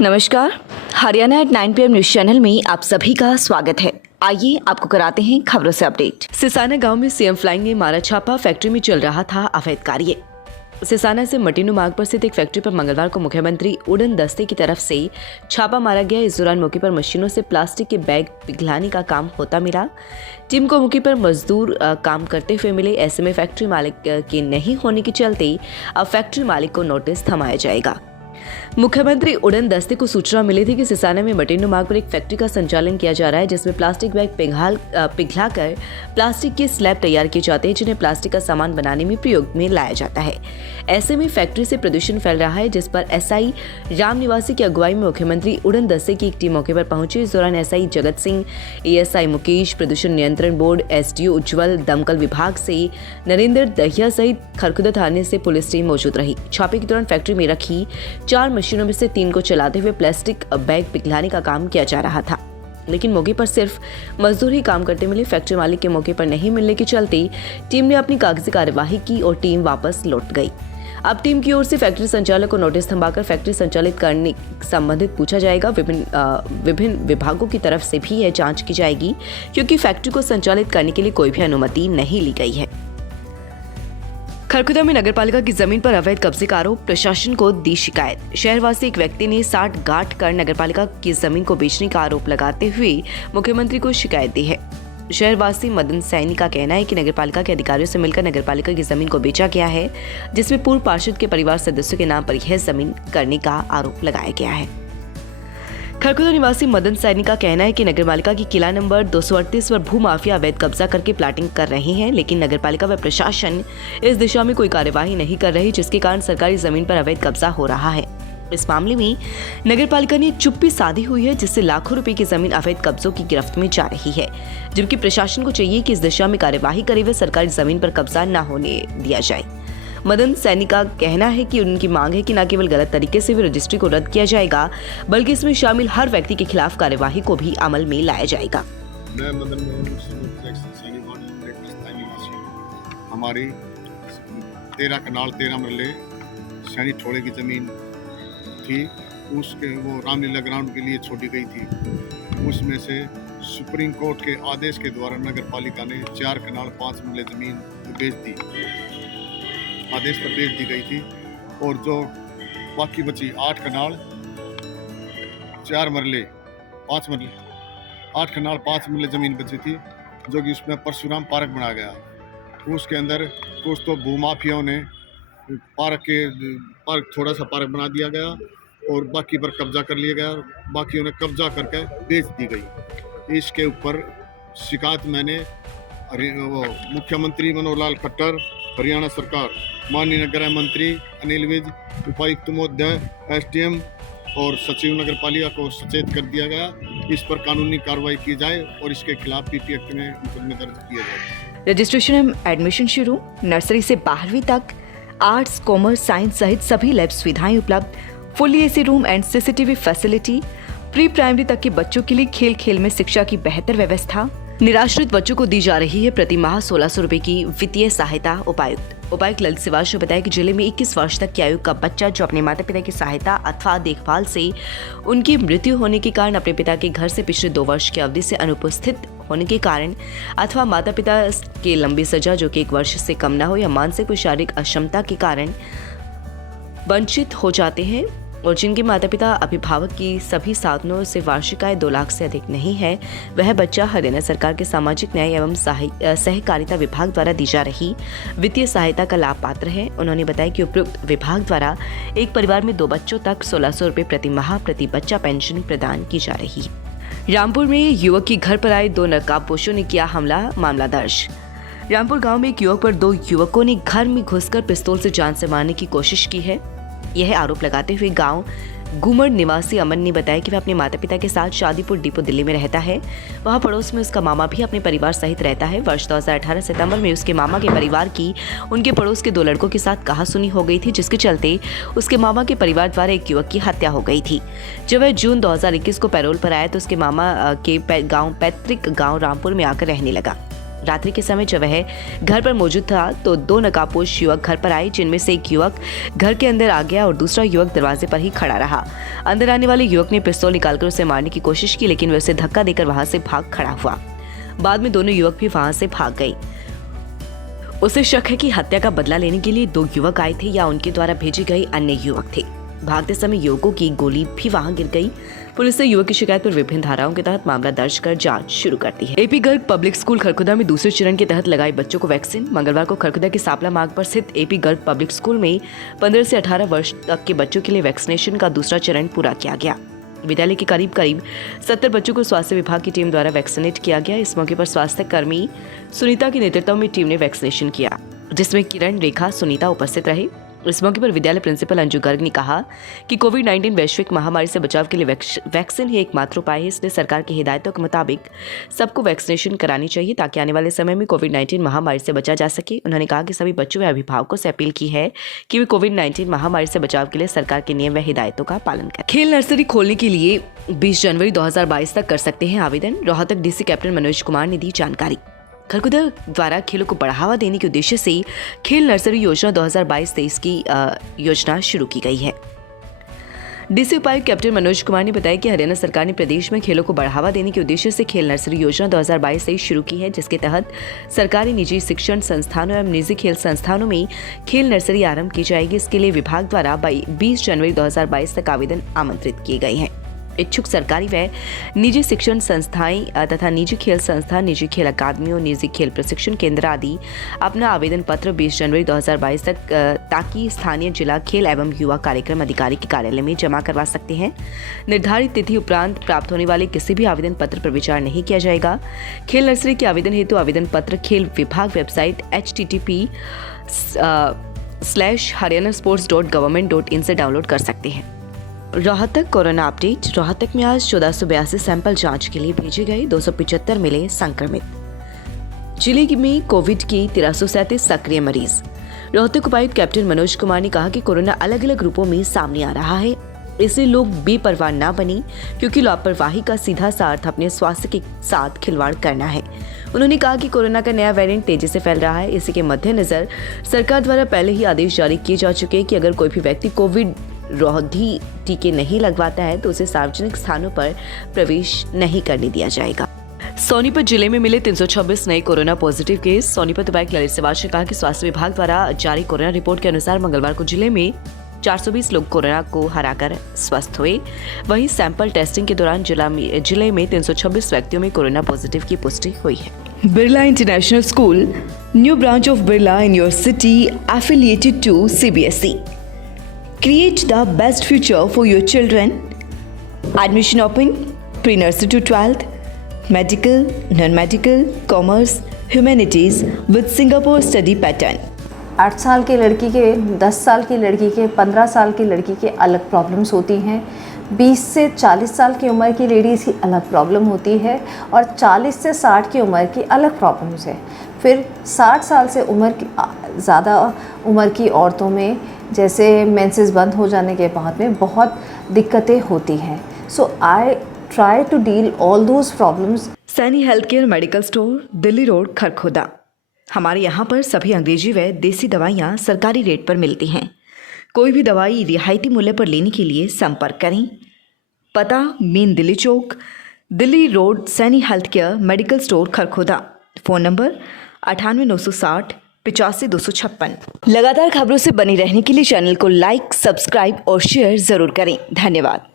नमस्कार, Haryana at 9 PM news channel में आप सभी का स्वागत है। आइए आपको कराते हैं खबरों से अपडेट। सिसाना गांव में सीएम फ्लाइंग ने मारा छापा। फैक्ट्री में चल रहा था अवैध कार्य। सिसाना से मटिनू मार्ग पर स्थित एक फैक्ट्री पर मंगलवार को मुख्यमंत्री उड़न दस्ते की तरफ से छापा मारा गया। इस दौरान मौके पर मशीनों से प्लास्टिक के बैग पिघलाने का काम होता मिला। टीम को मौके पर मजदूर काम करते हुए मिले। ऐसे में फैक्ट्री मालिक के नहीं होने के चलते अब फैक्ट्री मालिक को नोटिस थमाया जाएगा। मुख्यमंत्री उड़न दस्ते को सूचना मिली थी कि सिसाना में मटिनू मार्ग पर एक फैक्ट्री का संचालन किया जा रहा है, जिसमें प्लास्टिक बैग पिघलाकर प्लास्टिक के स्लैब तैयार किए जाते हैं, जिन्हें प्लास्टिक का सामान बनाने में प्रयोग में लाया जाता है। ऐसे में फैक्ट्री से प्रदूषण फैल रहा है, जिस पर एसआई राम निवासी की अगुवाई में मुख्यमंत्री उड़न दस्ते की एक टीम मौके पर पहुंची। इस दौरान एसआई जगत सिंह, एएसआई मुकेश, प्रदूषण नियंत्रण बोर्ड, एसडीओ उज्जवल, दमकल विभाग से नरेंद्र दहिया सहित खरखुदा थाने से पुलिस टीम मौजूद रही। छापे के दौरान फैक्ट्री में रखी 4 मशीनों में से 3 को चलाते हुए प्लास्टिक बैग पिघलाने का काम किया जा रहा था, लेकिन मौके पर सिर्फ मजदूर ही काम करते मिले। फैक्ट्री मालिक के मौके पर नहीं मिलने के चलते टीम ने अपनी कागजी कार्यवाही की और टीम वापस लौट गई। अब टीम की ओर से फैक्ट्री संचालक को नोटिस थमाकर फैक्ट्री संचालित करने संबंधित पूछा जाएगा। विभिन्न विभागों की तरफ से भी यह जांच की जाएगी, क्योंकि फैक्ट्री को संचालित करने के लिए कोई भी अनुमति नहीं ली गई है। खरखुदा में नगरपालिका की जमीन पर अवैध कब्जे का आरोप, प्रशासन को दी शिकायत। शहरवासी एक व्यक्ति ने 60 गांठ कर नगरपालिका की जमीन को बेचने का आरोप लगाते हुए मुख्यमंत्री को शिकायत दी है। शहरवासी मदन सैनी का कहना है कि नगरपालिका के अधिकारियों से मिलकर नगरपालिका की जमीन को बेचा गया है, जिसमें पूर्व पार्षद के परिवार सदस्यों के नाम पर यह जमीन करने का आरोप लगाया गया है। खरखुदा निवासी मदन सैनी का कहना है कि नगरपालिका की किला नंबर 238 पर भूमाफिया अवैध कब्जा करके प्लाटिंग कर रहे हैं, लेकिन नगरपालिका व प्रशासन इस दिशा में कोई कार्यवाही नहीं कर रही, जिसके कारण सरकारी जमीन पर अवैध कब्जा हो रहा है। इस मामले में नगरपालिका ने चुप्पी साधी हुई है, जिससे लाखों रुपए की जमीन अवैध कब्जों की गिरफ्त में जा रही है, जबकि प्रशासन को चाहिए कि इस दिशा में कार्यवाही करे व सरकारी जमीन पर कब्जा न होने दिया जाए। मदन सैनी का कहना है कि उनकी मांग है कि न केवल गलत तरीके से भी रजिस्ट्री को रद्द किया जाएगा, बल्कि इसमें शामिल हर व्यक्ति के खिलाफ कार्यवाही को भी अमल में लाया जाएगा। मैं मदन सैनी हमारी 13 कनाल 13 मरले सैनी ठोड़े की जमीन थी, उसके वो रामलीला ग्राउंड के लिए छोड़ी गई थी। उसमें से सुप्रीम कोर्ट के आदेश के द्वारा नगरपालिका ने 4 कनाल 5 मरले जमीन बेच दी, आदेश पर बेच दी गई थी, और जो बाकी बची 8 कनाल 4 मरले 5 मरले 8 कनाल 5 मरले जमीन बची थी, जो कि उसमें परशुराम पार्क बनाया गया। उसके अंदर कुछ तो भूमाफियाओं ने पार्क थोड़ा सा पार्क बना दिया गया और बाकी पर कब्जा कर लिया गया, बाकी उन्हें कब्जा करके बेच दी गई। इसके ऊपर शिकायत मैंने मुख्यमंत्री मनोहर लाल खट्टर, हरियाणा सरकार, माननीय गृह मंत्री अनिल विज, उपायुक्त महोदय, एसडीएम और सचिव नगरपालिका को सचेत कर दिया गया। इस पर कानूनी कार्रवाई की जाए और इसके खिलाफ पीपी एक्ट में मुकदमे दर्ज किया जाए। रजिस्ट्रेशन एवं एडमिशन शुरू। नर्सरी से 12वीं तक आर्ट्स, कॉमर्स, साइंस सहित सभी लैब सुविधाएं उपलब्ध। Fully AC room and CCTV facility. Pre primary तक के बच्चों के लिए खेल खेल में शिक्षा की बेहतर व्यवस्था। निराश्रित बच्चों को दी जा रही है प्रति माह 1600 रुपए की वित्तीय सहायता। उपायुक्त ललित श्रीवास्तव ने बताया कि जिले में 21 वर्ष तक की आयु का बच्चा जो अपने माता पिता की सहायता अथवा देखभाल से उनकी मृत्यु होने के कारण अपने पिता के घर से पिछले 2 वर्ष की अवधि से अनुपस्थित होने के कारण अथवा माता पिता के लंबी सजा जो कि 1 वर्ष से कम न हो या मानसिक व शारीरिक अक्षमता के कारण वंचित हो जाते हैं और जिनके माता पिता अभिभावक की सभी साधनों से वार्षिक आय 2 लाख से अधिक नहीं है, वह बच्चा हरियाणा सरकार के सामाजिक न्याय एवं सहकारिता विभाग द्वारा दी जा रही वित्तीय सहायता का लाभ पात्र है। उन्होंने बताया कि उपयुक्त विभाग द्वारा एक परिवार में 2 बच्चों तक 1600 रुपए प्रति माह प्रति बच्चा पेंशन प्रदान की जा रही है। रामपुर में युवक के घर पर आए 2 नकाबपोशों ने किया हमला, मामला दर्ज। रामपुर गाँव में एक युवक पर 2 युवकों ने घर में घुसकर पिस्तौल से जान से मारने की कोशिश की है। यह आरोप लगाते हुए गांव घूमड़ निवासी अमन ने बताया कि वह अपने माता पिता के साथ शादीपुर डिपो दिल्ली में रहता है। वहां पड़ोस में उसका मामा भी अपने परिवार सहित रहता है। वर्ष 2018 सितंबर में उसके मामा के परिवार की उनके पड़ोस के 2 लड़कों के साथ कहासुनी हो गई थी, जिसके चलते उसके मामा के परिवार द्वारा एक युवक की हत्या हो गई थी। जब वह जून 2021 को पैरोल पर आया तो उसके मामा के पैतृक गाँव रामपुर में आकर रहने लगा। रात्रि के समय जब वह घर पर मौजूद था तो 2 नकाबपोश युवक घर पर आए, जिनमें से एक युवक घर के अंदर आ गया और दूसरा युवक दरवाजे पर ही खड़ा रहा। अंदर आने वाले युवक ने पिस्तौल निकालकर उसे मारने की कोशिश की, लेकिन वह उसे धक्का देकर वहां से भाग खड़ा हुआ। बाद में दोनों युवक भी वहां से भाग गए। उसे शक है कि हत्या का बदला लेने के लिए 2 युवक आए थे या उनके द्वारा भेजे गए अन्य युवक थे। भागते समय युवकों की गोली भी वहां गिर गई। पुलिस ने युवक की शिकायत पर विभिन्न धाराओं के तहत मामला दर्ज कर जांच शुरू कर दी है। AP Garg public school Kharkhoda में दूसरे चरण के तहत लगाई बच्चों को वैक्सीन। मंगलवार को खरखुदा के सापला मार्ग पर स्थित एपी गर्ग पब्लिक स्कूल में 15 से 18 वर्ष तक के बच्चों के लिए वैक्सीनेशन का दूसरा चरण पूरा किया गया। विद्यालय के करीब 70 बच्चों को स्वास्थ्य विभाग की टीम द्वारा वैक्सीनेट किया गया। इस मौके पर स्वास्थ्य कर्मी सुनीता के नेतृत्व में टीम ने वैक्सीनेशन किया, जिसमें किरण, रेखा, सुनीता उपस्थित रहे। इस मौके पर विद्यालय प्रिंसिपल अंजू गर्ग ने कहा कि कोविड-19 वैश्विक महामारी से बचाव के लिए वैक्सीन ही एकमात्र उपाय है, इसलिए सरकार की हिदायतों के मुताबिक सबको वैक्सीनेशन करानी चाहिए ताकि आने वाले समय में कोविड-19 महामारी से बचा जा सके। उन्होंने कहा कि सभी बच्चों व अभिभावकों से अपील की है कि वे कोविड-19 महामारी से बचाव के लिए सरकार के नियम व हिदायतों का पालन करें। खेल नर्सरी खोलने के लिए 20 जनवरी 2022 तक कर सकते हैं आवेदन। रोहतक डीसी कैप्टन मनोज कुमार ने दी जानकारी। खरखुदा द्वारा खेलों को बढ़ावा देने के उद्देश्य से खेल नर्सरी योजना 2022-23 की योजना शुरू की गई है। डीसी उपायुक्त कैप्टन मनोज कुमार ने बताया कि हरियाणा सरकार ने प्रदेश में खेलों को बढ़ावा देने के उद्देश्य से खेल नर्सरी योजना 2022-23 शुरू की है, जिसके तहत सरकारी निजी शिक्षण संस्थानों एवं निजी खेल संस्थानों में खेल नर्सरी आरंभ की जाएगी। इसके लिए विभाग द्वारा 20 जनवरी 2022 तक आवेदन आमंत्रित किए गए हैं। इच्छुक सरकारी व निजी शिक्षण संस्थाएं तथा निजी खेल संस्था, निजी खेल अकादमियों, निजी खेल प्रशिक्षण केंद्र आदि अपना आवेदन पत्र 20 जनवरी 2022 तक ताकि स्थानीय जिला खेल एवं युवा कार्यक्रम अधिकारी के कार्यालय में जमा करवा सकते हैं। निर्धारित तिथि उपरांत प्राप्त होने वाले किसी भी आवेदन पत्र पर विचार नहीं किया जाएगा। खेल नर्सरी के आवेदन हेतु आवेदन पत्र खेल विभाग वेबसाइट http:/haryanasports.government.in से डाउनलोड कर सकते हैं। Rohtak corona update. रोहतक में आज 1482 सैंपल जांच के लिए भेजे गए, 275 मिले संक्रमित। जिले में कोविड की 1337 सक्रिय मरीज। रोहतक उपायुक्त कैप्टन मनोज कुमार ने कहा कि कोरोना अलग अलग रूपों में सामने आ रहा है, इसलिए लोग बेपरवाह न बने, क्योंकि लापरवाही का सीधा सा अर्थ अपने स्वास्थ्य के साथ खिलवाड़ करना है। उन्होंने कहा कि कोरोना का नया वेरिएंट तेजी से फैल रहा है। इसी के मद्देनजर सरकार द्वारा पहले ही आदेश जारी किए जा चुके हैं कि अगर कोई भी व्यक्ति कोविड रोधी टीके नहीं लगवाता है तो उसे सार्वजनिक स्थानों पर प्रवेश नहीं करने दिया जाएगा। सोनीपत जिले में मिले 326 नए कोरोना पॉजिटिव केस। सोनीपत उपायुक्त ललित सिवाच ने कहा कि स्वास्थ्य विभाग द्वारा जारी कोरोना रिपोर्ट के अनुसार मंगलवार को जिले में 420 लोग कोरोना को हराकर स्वस्थ हुए। वहीं सैंपल टेस्टिंग के दौरान जिले में 326 व्यक्तियों में कोरोना पॉजिटिव की पुष्टि हुई है। Birla international school, new branch of Birla in your city, affiliated to CBSE. Create the best future for your children. Admission open, pre-nursery to 12th, medical, non-medical, commerce, humanities with Singapore study pattern. 8 साल की लड़की के, 10 साल की लड़की के, 15 साल की लड़की के अलग प्रॉब्लम्स होती हैं। 20 से 40 साल की उम्र की लेडीज़ की अलग प्रॉब्लम होती है और 40 से 60 की उम्र की अलग प्रॉब्लम्स है। फिर 60 साल से ज़्यादा उम्र की औरतों में जैसे मेंसेस बंद हो जाने के बाद में बहुत दिक्कतें होती हैं। So I try to deal all those problems. Saini health care medical store, Delhi road, Kharkhoda. हमारे यहाँ पर सभी अंग्रेजी व देसी दवाइयाँ सरकारी रेट पर मिलती हैं। कोई भी दवाई रियायती मूल्य पर लेने के लिए संपर्क करें। पता main Delhi Chowk, Delhi road, Saini health care medical store, Kharkhoda. Phone number 98 960 85 256। लगातार खबरों से बनी रहने के लिए चैनल को लाइक, सब्सक्राइब और शेयर जरूर करें। धन्यवाद।